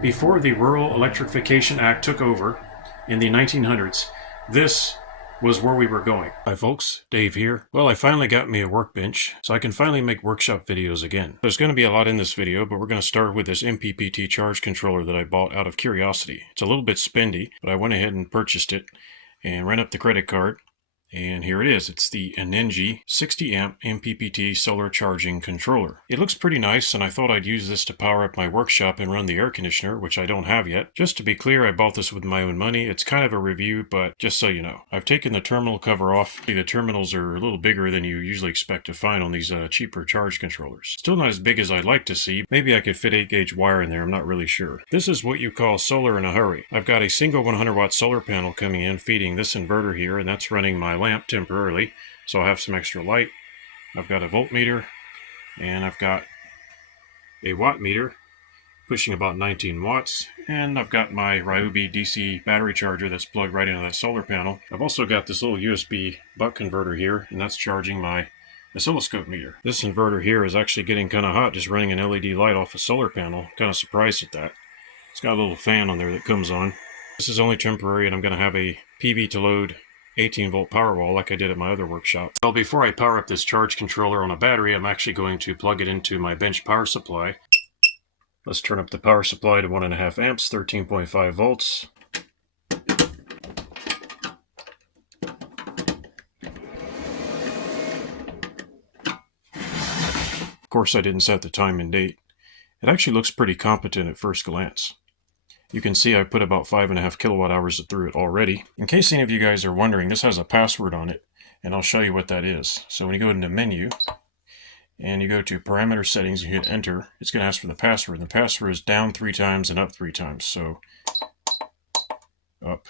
Before the Rural Electrification Act took over in the 1900s, this was where we were going. Hi folks, Dave here. Well, I finally got me a workbench, so I can finally make workshop videos again. There's going to be a lot in this video, but we're going to start with this MPPT charge controller that I bought out of curiosity. It's a little bit spendy, but I went ahead and purchased it and ran up the credit card. And here it is. It's the Anenji 60 amp MPPT solar charging controller. It looks pretty nice, and I thought I'd use this to power up my workshop and run the air conditioner, which I don't have yet. Just to be clear, I bought this with my own money. It's kind of a review, but just so you know. I've taken the terminal cover off. The terminals are a little bigger than you usually expect to find on these cheaper charge controllers. Still not as big as I'd like to see. Maybe I could fit 8-gauge wire in there. I'm not really sure. This is what you call solar in a hurry. I've got a single 100-watt solar panel coming in, feeding this inverter here, and that's running my lamp temporarily, so I'll have some extra light. I've got a voltmeter, and I've got a watt meter pushing about 19 watts, and I've got my Ryobi DC battery charger that's plugged right into that solar panel. I've also got this little USB buck converter here, and that's charging my oscilloscope meter. This inverter here is actually getting kind of hot just running an LED light off a solar panel. Kind of surprised at that. It's got a little fan on there that comes on. This is only temporary, and I'm going to have a PV to load 18-volt power wall like I did at my other workshop. Well, before I power up this charge controller on a battery, I'm actually going to plug it into my bench power supply. Let's turn up the power supply to 1.5 amps, 13.5 volts. Of course, I didn't set the time and date. It actually looks pretty competent at first glance. You can see I put about 5.5 kilowatt hours through it already. In case any of you guys are wondering, this has a password on it, and I'll show you what that is. So when you go into menu, and you go to parameter settings, you hit enter, it's going to ask for the password. And the password is down 3 times and up 3 times. So up,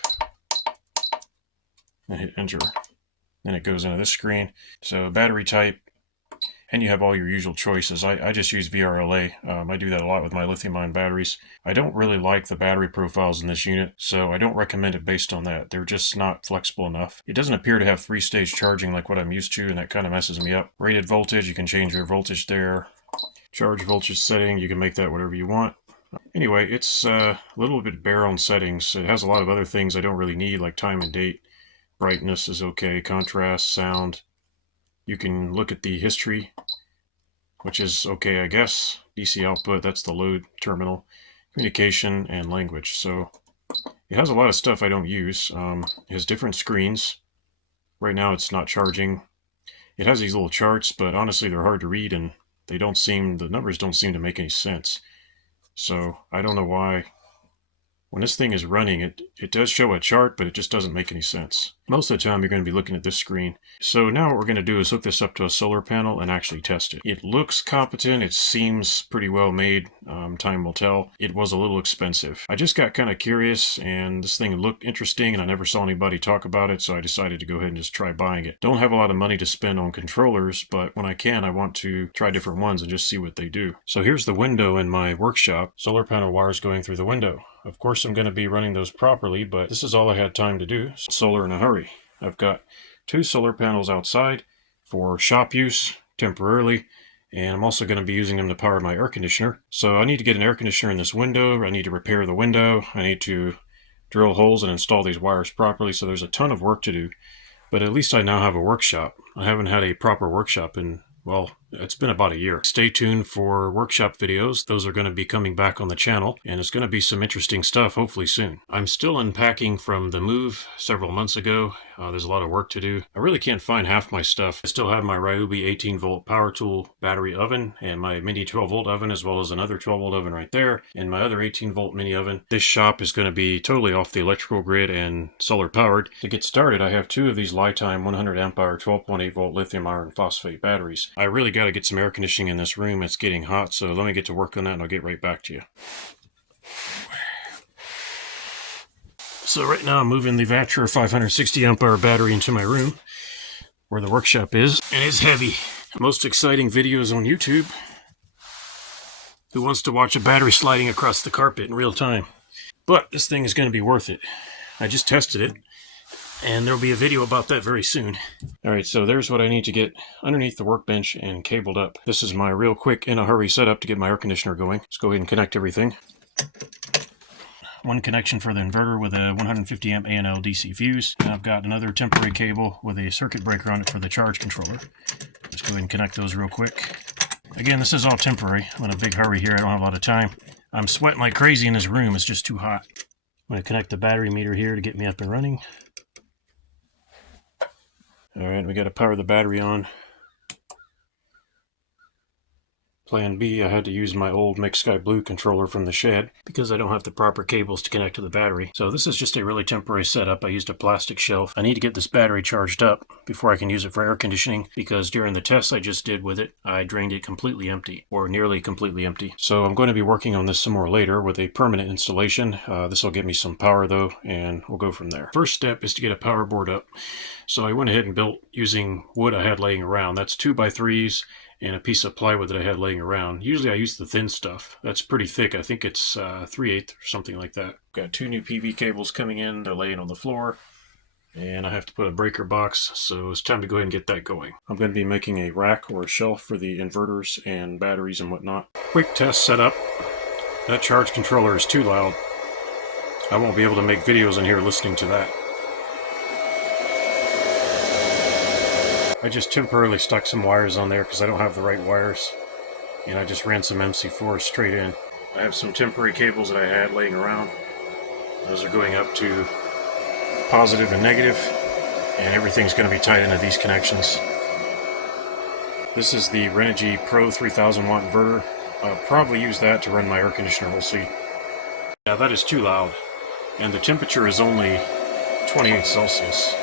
and hit enter. Then it goes into this screen. So battery type, and you have all your usual choices. I just use VRLA. I do that a lot with my lithium-ion batteries. I don't really like the battery profiles in this unit, so I don't recommend it based on that. They're just not flexible enough. It doesn't appear to have 3-stage charging like what I'm used to, and that kind of messes me up. Rated voltage, you can change your voltage there. Charge voltage setting, you can make that whatever you want. Anyway, it's a little bit bare on settings. It has a lot of other things I don't really need, like time and date. Brightness is okay, contrast, sound. You can look at the history, which is okay, I guess. DC output, that's the load terminal. Communication and language. So it has a lot of stuff I don't use. It has different screens. Right now it's not charging. It has these little charts, but honestly they're hard to read, and the numbers don't seem to make any sense. So I don't know why. When this thing is running, it does show a chart, but it just doesn't make any sense. Most of the time, you're going to be looking at this screen. So now what we're going to do is hook this up to a solar panel and actually test it. It looks competent. It seems pretty well made. Time will tell. It was a little expensive. I just got kind of curious, and this thing looked interesting, and I never saw anybody talk about it, so I decided to go ahead and just try buying it. Don't have a lot of money to spend on controllers, but when I can, I want to try different ones and just see what they do. So here's the window in my workshop. Solar panel wires going through the window. Of course, I'm going to be running those properly, but this is all I had time to do. Solar in a hurry. I've got 2 solar panels outside for shop use temporarily, and I'm also going to be using them to power my air conditioner. So I need to get an air conditioner in this window. I need to repair the window. I need to drill holes and install these wires properly. So there's a ton of work to do, but at least I now have a workshop. I haven't had a proper workshop in, well, it's been about a year. Stay tuned for workshop videos. Those are going to be coming back on the channel, and it's going to be some interesting stuff hopefully soon. I'm still unpacking from the move several months ago. There's a lot of work to do. I really can't find half my stuff. I still have my Ryobi 18-volt power tool battery oven and my mini 12-volt oven, as well as another 12-volt oven right there, and my other 18-volt mini oven. This shop is going to be totally off the electrical grid and solar powered. To get started, I have 2 of these Lifetime 100 amp hour 12.8-volt lithium iron phosphate batteries. I really got to get some air conditioning in this room. It's getting hot, so let me get to work on that and I'll get right back to you. So right now I'm moving the Vatra 560 amp hour battery into my room where the workshop is, and it's heavy. Most exciting videos on YouTube. Who wants to watch a battery sliding across the carpet in real time? But this thing is going to be worth it. I just tested it. and there'll be a video about that very soon. Alright, so there's what I need to get underneath the workbench and cabled up. This is my real quick, in a hurry setup to get my air conditioner going. Let's go ahead and connect everything. One connection for the inverter with a 150 amp A&L DC fuse. And I've got another temporary cable with a circuit breaker on it for the charge controller. Let's go ahead and connect those real quick. Again, this is all temporary. I'm in a big hurry here. I don't have a lot of time. I'm sweating like crazy in this room. It's just too hot. I'm going to connect the battery meter here to get me up and running. Alright, we got to power the battery on. Plan B, I had to use my old Mix Sky Blue controller from the shed because I don't have the proper cables to connect to the battery. So this is just a really temporary setup. I used a plastic shelf. I need to get this battery charged up before I can use it for air conditioning because during the tests I just did with it, I drained it completely empty, or nearly completely empty. So I'm going to be working on this some more later with a permanent installation. This will give me some power though, and we'll go from there. First step is to get a power board up. So I went ahead and built using wood I had laying around. That's 2x3s. And a piece of plywood that I had laying around. Usually I use the thin stuff. That's pretty thick. I think it's 3/8 or something like that. Got 2 new PV cables coming in. They're laying on the floor. And I have to put a breaker box, so it's time to go ahead and get that going. I'm going to be making a rack or a shelf for the inverters and batteries and whatnot. Quick test setup. That charge controller is too loud. I won't be able to make videos in here listening to that. I just temporarily stuck some wires on there because I don't have the right wires, and I just ran some MC4 straight in. I have some temporary cables that I had laying around. Those are going up to positive and negative, and everything's going to be tied into these connections. This is the Renogy Pro 3000 watt inverter. I'll probably use that to run my air conditioner, we'll see. Yeah, that is too loud, and the temperature is only 28 Celsius.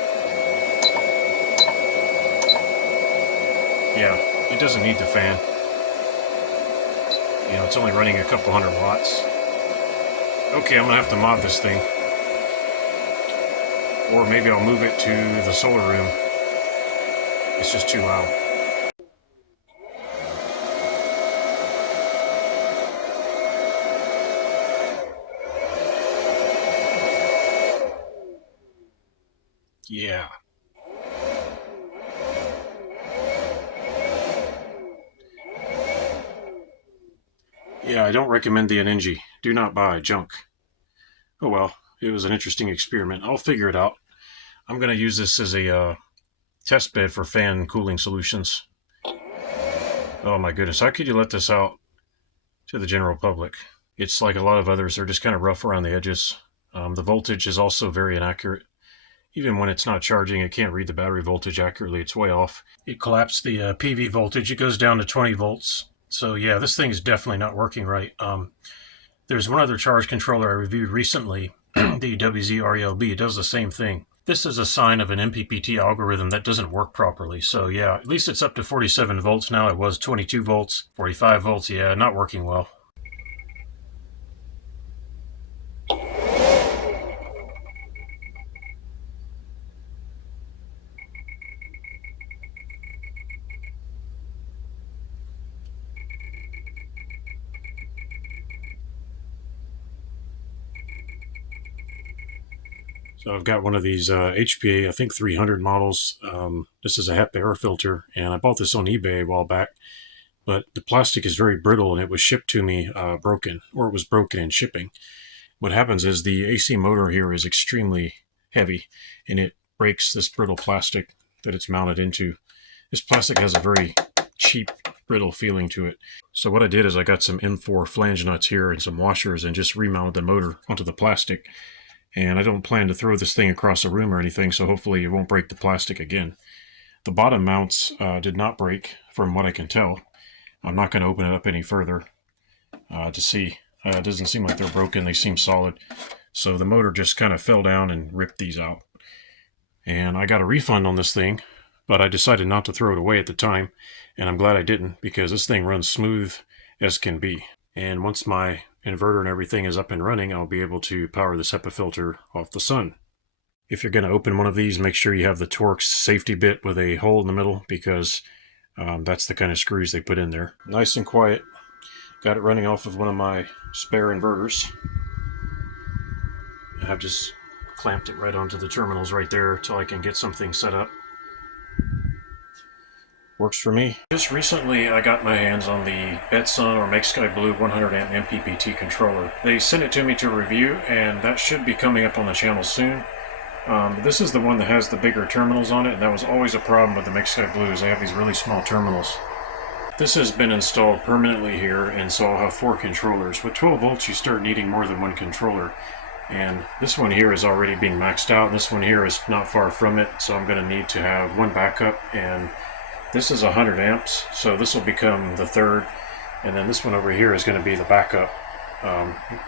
Yeah, it doesn't need the fan. You know, it's only running a couple hundred watts. Okay, I'm gonna have to mod this thing. Or maybe I'll move it to the solar room. It's just too loud. Yeah. Yeah, I don't recommend the Aninji. Do not buy junk. Oh well, it was an interesting experiment. I'll figure it out. I'm going to use this as a test bed for fan cooling solutions. Oh my goodness, how could you let this out to the general public? It's like a lot of others, they're just kind of rough around the edges. The voltage is also very inaccurate. Even when it's not charging, it can't read the battery voltage accurately. It's way off. It collapsed the PV voltage. It goes down to 20 volts. So yeah, this thing is definitely not working right. There's one other charge controller I reviewed recently, the WZ-RELB. It does the same thing. This is a sign of an MPPT algorithm that doesn't work properly. So yeah, at least it's up to 47 volts now. It was 22 volts, 45 volts. Yeah, not working well. So I've got one of these HPA, I think 300 models. This is a HEPA air filter, and I bought this on eBay a while back. But the plastic is very brittle, and it was shipped to me broken, or it was broken in shipping. What happens is the AC motor here is extremely heavy, and it breaks this brittle plastic that it's mounted into. This plastic has a very cheap, brittle feeling to it. So what I did is I got some M4 flange nuts here and some washers and just remounted the motor onto the plastic. And I don't plan to throw this thing across the room or anything, so hopefully it won't break the plastic again. The bottom mounts did not break, from what I can tell. I'm not going to open it up any further to see. It doesn't seem like they're broken. They seem solid. So the motor just kind of fell down and ripped these out. And I got a refund on this thing, but I decided not to throw it away at the time. And I'm glad I didn't, because this thing runs smooth as can be. And once my inverter and everything is up and running, I'll be able to power this HEPA filter off the sun. If you're going to open one of these, make sure you have the Torx safety bit with a hole in the middle, because that's the kind of screws they put in there. Nice and quiet. Got it running off of one of my spare inverters. I've just clamped it right onto the terminals right there till I can get something set up. Works for me. Just recently I got my hands on the Betsun or Make Sky Blue 100 amp MPPT controller. They sent it to me to review, and that should be coming up on the channel soon. This is the one that has the bigger terminals on it, and that was always a problem with the Make Sky Blues. They have these really small terminals. This has been installed permanently here, and so I'll have 4 controllers. With 12 volts you start needing more than one controller. And this one here is already being maxed out, and this one here is not far from it, so I'm going to need to have one backup. And this is 100 amps, so this will become the third, and then this one over here is going to be the backup,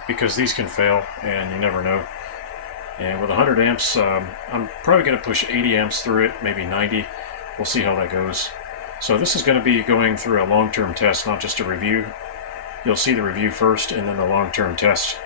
because these can fail, and you never know. And with 100 amps, I'm probably going to push 80 amps through it, maybe 90. We'll see how that goes. So this is going to be going through a long-term test, not just a review. You'll see the review first, and then the long-term test.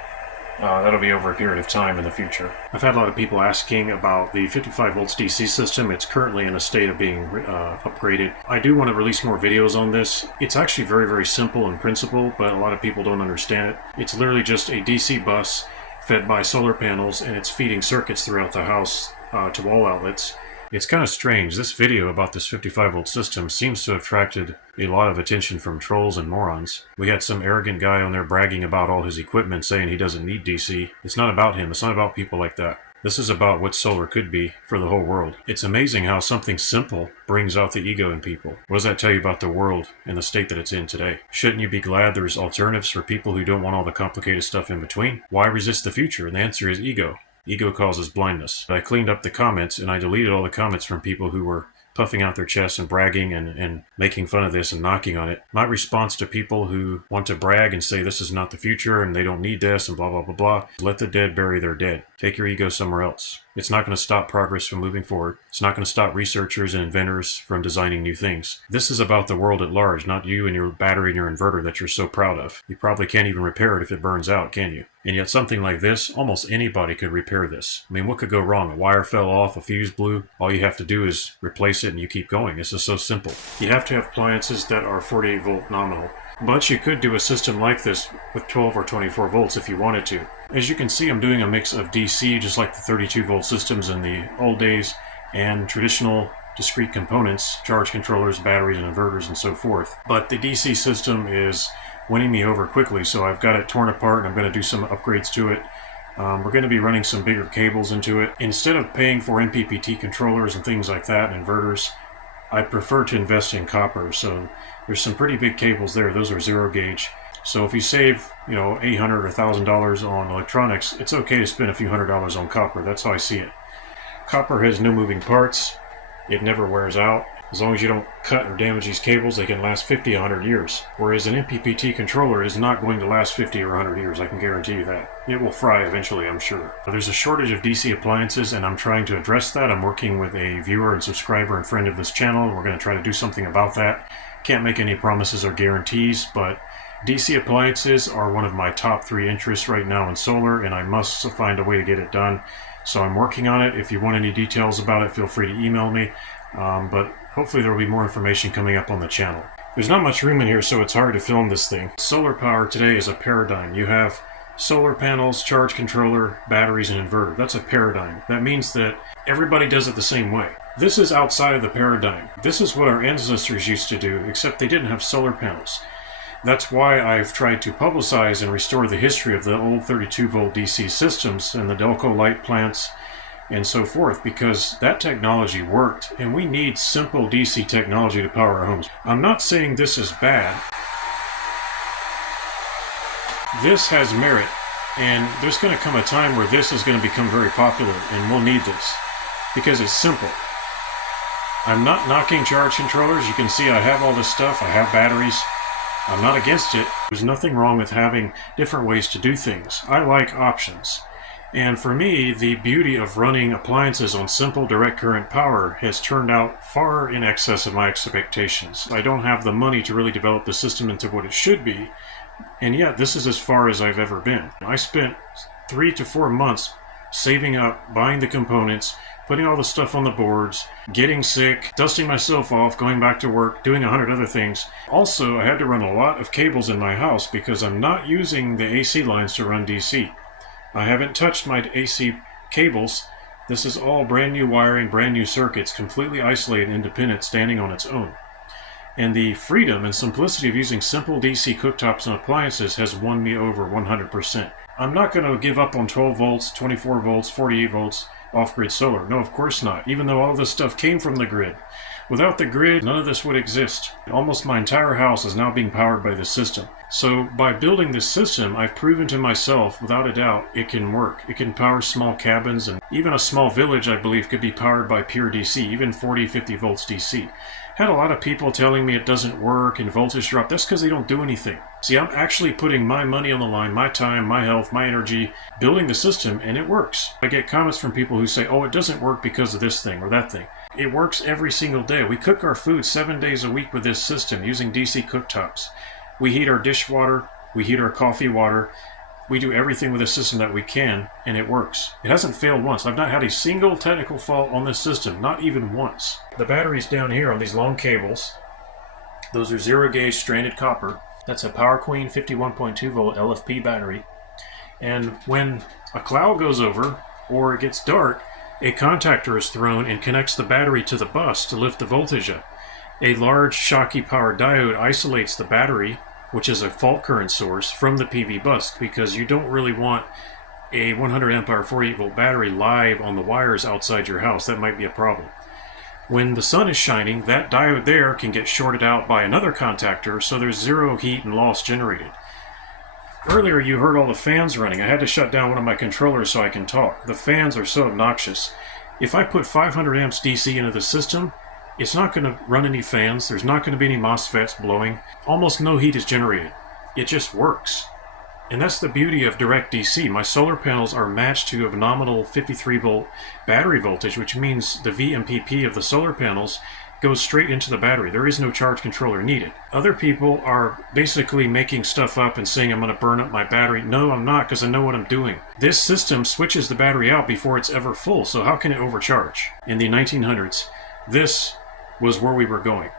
That'll be over a period of time in the future. I've had a lot of people asking about the 55 volts DC system. It's currently in a state of being upgraded. I do want to release more videos on this. It's actually very, very simple in principle, but a lot of people don't understand it. It's literally just a DC bus fed by solar panels, and it's feeding circuits throughout the house to wall outlets. It's kind of strange. This video about this 55 volt system seems to have attracted a lot of attention from trolls and morons. We had some arrogant guy on there bragging about all his equipment, saying he doesn't need DC. It's not about him. It's not about people like that. This is about what solar could be for the whole world. It's amazing how something simple brings out the ego in people. What does that tell you about the world and the state that it's in today? Shouldn't you be glad there's alternatives for people who don't want all the complicated stuff in between? Why resist the future? And the answer is ego. Ego causes blindness. I cleaned up the comments, and I deleted all the comments from people who were puffing out their chests and bragging and making fun of this and knocking on it. My response to people who want to brag and say this is not the future and they don't need this and blah, blah, blah, blah, let the dead bury their dead. Take your ego somewhere else. It's not going to stop progress from moving forward. It's not going to stop researchers and inventors from designing new things. This is about the world at large, not you and your battery and your inverter that you're so proud of. You probably can't even repair it if it burns out, can you? And yet something like this, almost anybody could repair this. I mean, what could go wrong? A wire fell off, a fuse blew. All you have to do is replace it and you keep going. It's just so simple. You have to have appliances that are 48 volt nominal. But you could do a system like this with 12 or 24 volts if you wanted to. As you can see, I'm doing a mix of DC, just like the 32 volt systems in the old days, and traditional discrete components, charge controllers, batteries, and inverters, and so forth. But the DC system is winning me over quickly, so I've got it torn apart, and I'm going to do some upgrades to it. We're going to be running some bigger cables into it. Instead of paying for MPPT controllers and things like that, and inverters, I prefer to invest in copper. So there's some pretty big cables there. Those are 0 gauge. So if you save, $800 or $1,000 on electronics, it's okay to spend a few $100s on copper. That's how I see it. Copper has no moving parts. It never wears out. As long as you don't cut or damage these cables, they can last 50, 100 years. Whereas an MPPT controller is not going to last 50 or 100 years, I can guarantee you that. It will fry eventually, I'm sure. There's a shortage of DC appliances, and I'm trying to address that. I'm working with a viewer and subscriber and friend of this channel. We're going to try to do something about that. Can't make any promises or guarantees, but DC appliances are one of my top 3 interests right now in solar, and I must find a way to get it done. So I'm working on it. If you want any details about it, feel free to email me. But hopefully there will be more information coming up on the channel. There's not much room in here, so it's hard to film this thing. Solar power today is a paradigm. You have solar panels, charge controller, batteries, and inverter. That's a paradigm. That means that everybody does it the same way. This is outside of the paradigm. This is what our ancestors used to do, except they didn't have solar panels. That's why I've tried to publicize and restore the history of the old 32 volt DC systems and the Delco light plants and so forth, because that technology worked, and we need simple DC technology to power our homes. I'm not saying this is bad. This has merit, and there's going to come a time where this is going to become very popular, and we'll need this, because it's simple. I'm not knocking charge controllers. You can see I have all this stuff. I have batteries. I'm not against it. There's nothing wrong with having different ways to do things. I like options. And for me, the beauty of running appliances on simple direct current power has turned out far in excess of my expectations. I don't have the money to really develop the system into what it should be, and yet this is as far as I've ever been. I spent 3 to 4 months saving up, buying the components, putting all the stuff on the boards, getting sick, dusting myself off, going back to work, doing 100 other things. Also, I had to run a lot of cables in my house because I'm not using the AC lines to run DC. I haven't touched my AC cables. This is all brand new wiring, brand new circuits, completely isolated, independent, standing on its own. And the freedom and simplicity of using simple DC cooktops and appliances has won me over 100%. I'm not going to give up on 12 volts, 24 volts, 48 volts off-grid solar. No, of course not, even though all this stuff came from the grid. Without the grid, none of this would exist. Almost my entire house is now being powered by this system. So by building this system, I've proven to myself, without a doubt, it can work. It can power small cabins, and even a small village, I believe, could be powered by pure DC, even 40, 50 volts DC. Had a lot of people telling me it doesn't work and voltage drop. That's because they don't do anything. See, I'm actually putting my money on the line, my time, my health, my energy, building the system, and it works. I get comments from people who say, oh, it doesn't work because of this thing or that thing. It works every single day. We cook our food 7 days a week with this system using DC cooktops. We heat our dishwater, we heat our coffee water. We do everything with a system that we can, and it works. It hasn't failed once. I've not had a single technical fault on this system, not even once. The batteries down here on these long cables, those are zero gauge stranded copper. That's a Power Queen 51.2 volt LFP battery. And when a cloud goes over or it gets dark, a contactor is thrown and connects the battery to the bus to lift the voltage up. A large Schottky power diode isolates the battery, which is a fault current source, from the PV bus, because you don't really want a 100 amp hour 48 volt battery live on the wires outside your house. That might be a problem. When the sun is shining, that diode there can get shorted out by another contactor, so there's zero heat and loss generated. Earlier you heard all the fans running. I had to shut down one of my controllers so I can talk. The fans are so obnoxious. If I put 500 amps DC into the system, it's not going to run any fans. There's not going to be any MOSFETs blowing. Almost no heat is generated. It just works. And that's the beauty of direct DC. My solar panels are matched to a nominal 53 volt battery voltage, which means the VMPP of the solar panels goes straight into the battery. There is no charge controller needed. Other people are basically making stuff up and saying I'm going to burn up my battery. No, I'm not, because I know what I'm doing. This system switches the battery out before it's ever full, so how can it overcharge? In the 1900s, this was where we were going.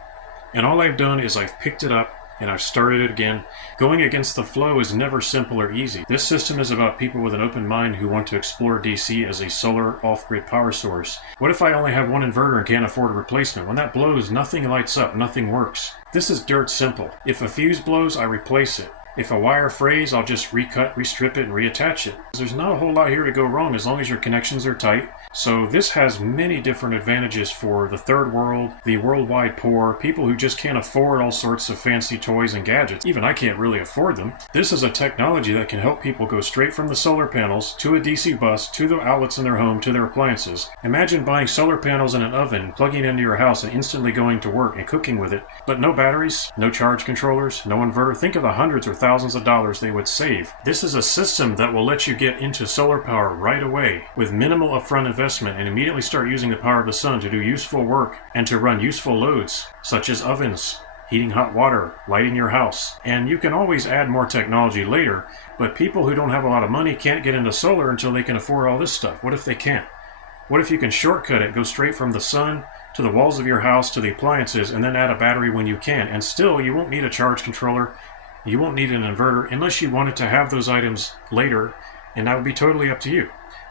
And all I've done is I've picked it up and I've started it again. Going against the flow is never simple or easy. This system is about people with an open mind who want to explore DC as a solar off-grid power source. What if I only have one inverter and can't afford a replacement? When that blows, nothing lights up, nothing works. This is dirt simple. If a fuse blows, I replace it. If a wire frays, I'll just recut, restrip it, and reattach it. There's not a whole lot here to go wrong as long as your connections are tight. So this has many different advantages for the third world, the worldwide poor, people who just can't afford all sorts of fancy toys and gadgets. Even I can't really afford them. This is a technology that can help people go straight from the solar panels to a DC bus, to the outlets in their home, to their appliances. Imagine buying solar panels and an oven, plugging it into your house, and instantly going to work and cooking with it. But no batteries, no charge controllers, no inverter. Think of the hundreds or thousands of dollars they would save. This is a system that will let you get into solar power right away with minimal upfront investment and immediately start using the power of the sun to do useful work and to run useful loads such as ovens, heating hot water, lighting your house. And you can always add more technology later, but people who don't have a lot of money can't get into solar until they can afford all this stuff. What if they can't? What if you can shortcut it, go straight from the sun to the walls of your house to the appliances, and then add a battery when you can? And still, you won't need a charge controller. You won't need an inverter unless you wanted to have those items later, and that would be totally up to you.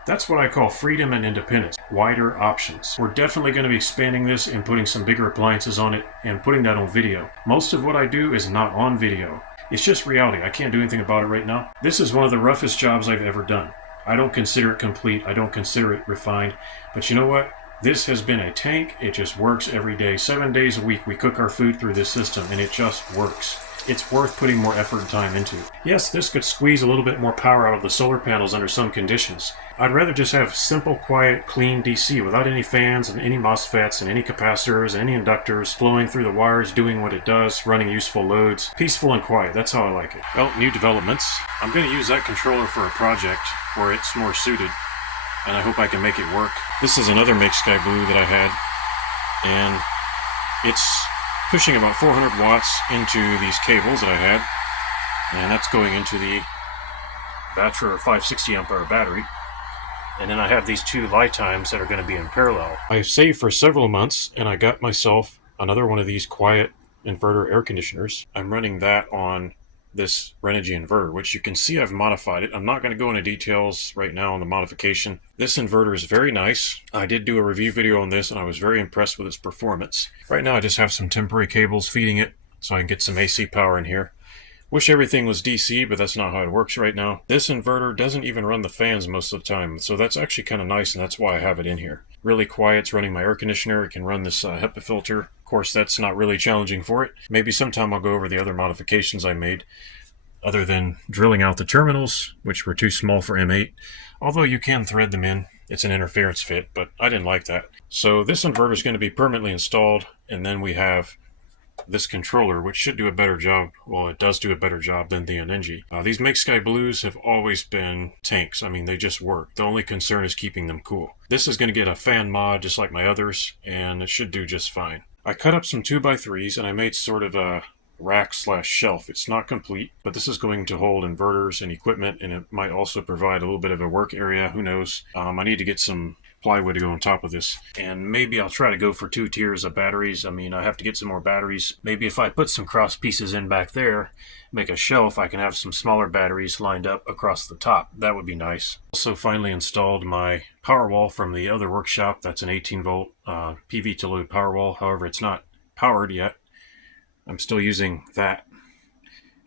That's what I call freedom and independence, wider options. We're definitely going to be expanding this and putting some bigger appliances on it and putting that on video. Most of what I do is not on video. It's just reality. I can't do anything about it right now. This is one of the roughest jobs I've ever done. I don't consider it complete. I don't consider it refined. But you know what? This has been a tank. It just works every day. 7 days a week we cook our food through this system, and it just works. It's worth putting more effort and time into. Yes, this could squeeze a little bit more power out of the solar panels under some conditions. I'd rather just have simple, quiet, clean DC without any fans and any MOSFETs and any capacitors and any inductors flowing through the wires, doing what it does, running useful loads. Peaceful and quiet, that's how I like it. Well, new developments. I'm going to use that controller for a project where it's more suited, and I hope I can make it work. This is another Make Sky Blue that I had, and it's pushing about 400 watts into these cables that I had, and that's going into the Vatra 560 amp hour battery. And then I have these two Lifetimes that are going to be in parallel. I saved for several months, and I got myself another one of these quiet inverter air conditioners. I'm running that on this Renogy inverter, which you can see I've modified it. I'm not going to go into details right now on the modification. This inverter is very nice. I did do a review video on this and I was very impressed with its performance. Right now I just have some temporary cables feeding it so I can get some AC power in here. Wish everything was DC, but that's not how it works right now. This inverter doesn't even run the fans most of the time, so that's actually kind of nice, and that's why I have it in here. Really quiet, it's running my air conditioner, it can run this HEPA filter. Of course, that's not really challenging for it. Maybe sometime I'll go over the other modifications I made, other than drilling out the terminals, which were too small for M8, although you can thread them in. It's an interference fit, but I didn't like that. So this inverter is going to be permanently installed, and then we have this controller, which should do a better job. Well, it does do a better job than the Nivarias. These Make Sky Blues have always been tanks. I mean, they just work. The only concern is keeping them cool. This is going to get a fan mod just like my others, and it should do just fine. I cut up some 2x3s and I made sort of a rack slash shelf. It's not complete, but this is going to hold inverters and equipment, and it might also provide a little bit of a work area. Who knows? I need to get some plywood to go on top of this, and maybe I'll try to go for 2 tiers of batteries. I mean, I have to get some more batteries. Maybe if I put some cross pieces in back there, make a shelf, I can have some smaller batteries lined up across the top. That would be nice. Also finally installed my power wall from the other workshop. That's an 18 volt PV to load power wall. However, it's not powered yet. I'm still using that,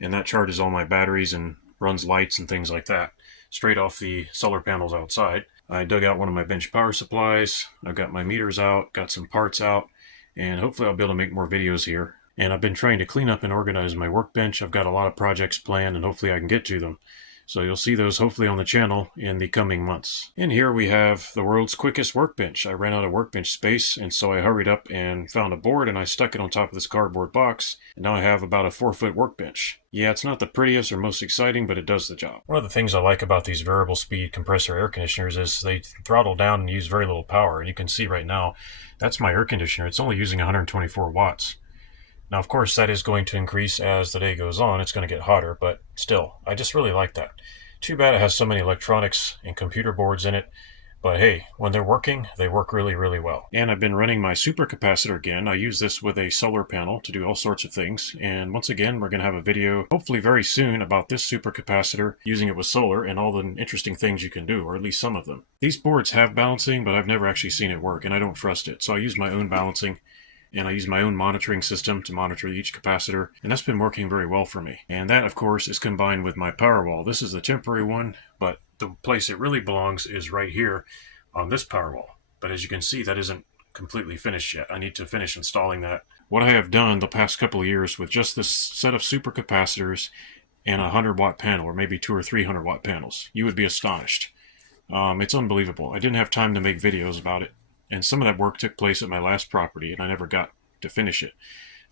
and that charges all my batteries and runs lights and things like that straight off the solar panels outside. I dug out one of my bench power supplies. I've got my meters out, got some parts out, and hopefully I'll be able to make more videos here. And I've been trying to clean up and organize my workbench. I've got a lot of projects planned, and hopefully I can get to them. So you'll see those hopefully on the channel in the coming months. And here we have the world's quickest workbench. I ran out of workbench space, and so I hurried up and found a board, and I stuck it on top of this cardboard box. And now I have about a 4-foot workbench. Yeah, it's not the prettiest or most exciting, but it does the job. One of the things I like about these variable speed compressor air conditioners is they throttle down and use very little power. And you can see right now, that's my air conditioner. It's only using 124 watts. Now, of course, that is going to increase as the day goes on. It's going to get hotter, but still, I just really like that. Too bad it has so many electronics and computer boards in it, but hey, when they're working, they work really, really well. And I've been running my supercapacitor again. I use this with a solar panel to do all sorts of things. And once again, we're going to have a video, hopefully very soon, about this supercapacitor, using it with solar and all the interesting things you can do, or at least some of them. These boards have balancing, but I've never actually seen it work, and I don't trust it. So I use my own balancing. And I use my own monitoring system to monitor each capacitor, and that's been working very well for me. And that, of course, is combined with my power wall. This is the temporary one, but the place it really belongs is right here on this power wall. But as you can see, that isn't completely finished yet. I need to finish installing that. What I have done the past couple of years with just this set of supercapacitors and a 100-watt panel, or maybe 200 or 300-watt panels, you would be astonished. It's unbelievable. I didn't have time to make videos about it. And some of that work took place at my last property, and I never got to finish it.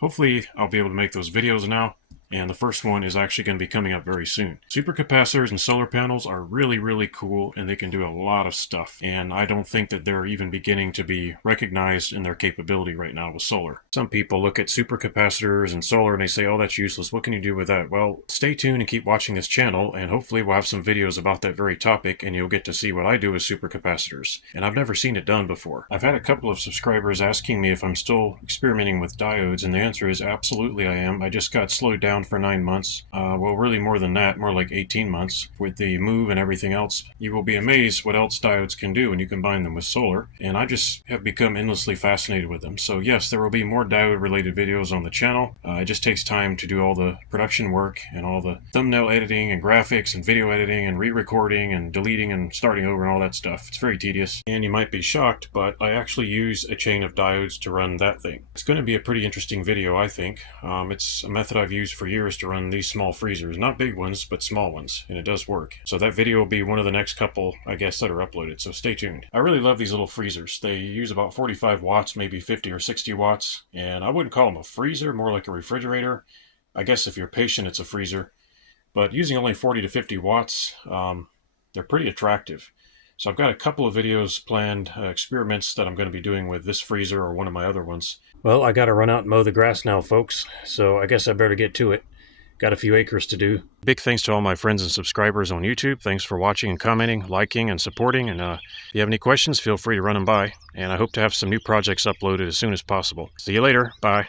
Hopefully, I'll be able to make those videos now, and the first one is actually going to be coming up very soon. Supercapacitors and solar panels are really, really cool, and they can do a lot of stuff. And I don't think that they're even beginning to be recognized in their capability right now with solar. Some people look at supercapacitors and solar and they say, oh, that's useless. What can you do with that? Well, stay tuned and keep watching this channel, and hopefully we'll have some videos about that very topic, and you'll get to see what I do with supercapacitors. And I've never seen it done before. I've had a couple of subscribers asking me if I'm still experimenting with diodes, and the answer is absolutely I am. I just got slowed down for 9 months. Well, really more than that, more like 18 months. With the move and everything else, you will be amazed what else diodes can do when you combine them with solar, and I just have become endlessly fascinated with them. So yes, there will be more diode related videos on the channel. It just takes time to do all the production work and all the thumbnail editing and graphics and video editing and re-recording and deleting and starting over and all that stuff. It's very tedious, and you might be shocked, but I actually use a chain of diodes to run that thing. It's going to be a pretty interesting video, I think. It's a method I've used for years to run these small freezers, not big ones, but small ones, and it does work. So that video will be one of the next couple, I guess, that are uploaded, so stay tuned. I really love these little freezers. They use about 45 watts, maybe 50 or 60 watts, and I wouldn't call them a freezer, more like a refrigerator. I guess if you're patient, it's a freezer, but using only 40 to 50 watts, they're pretty attractive. So I've got a couple of videos planned, experiments that I'm going to be doing with this freezer or one of my other ones. Well, I got to run out and mow the grass now, folks, so I guess I better get to it. Got a few acres to do. Big thanks to all my friends and subscribers on YouTube. Thanks for watching and commenting, liking, and supporting. And if you have any questions, feel free to run them by. And I hope to have some new projects uploaded as soon as possible. See you later. Bye.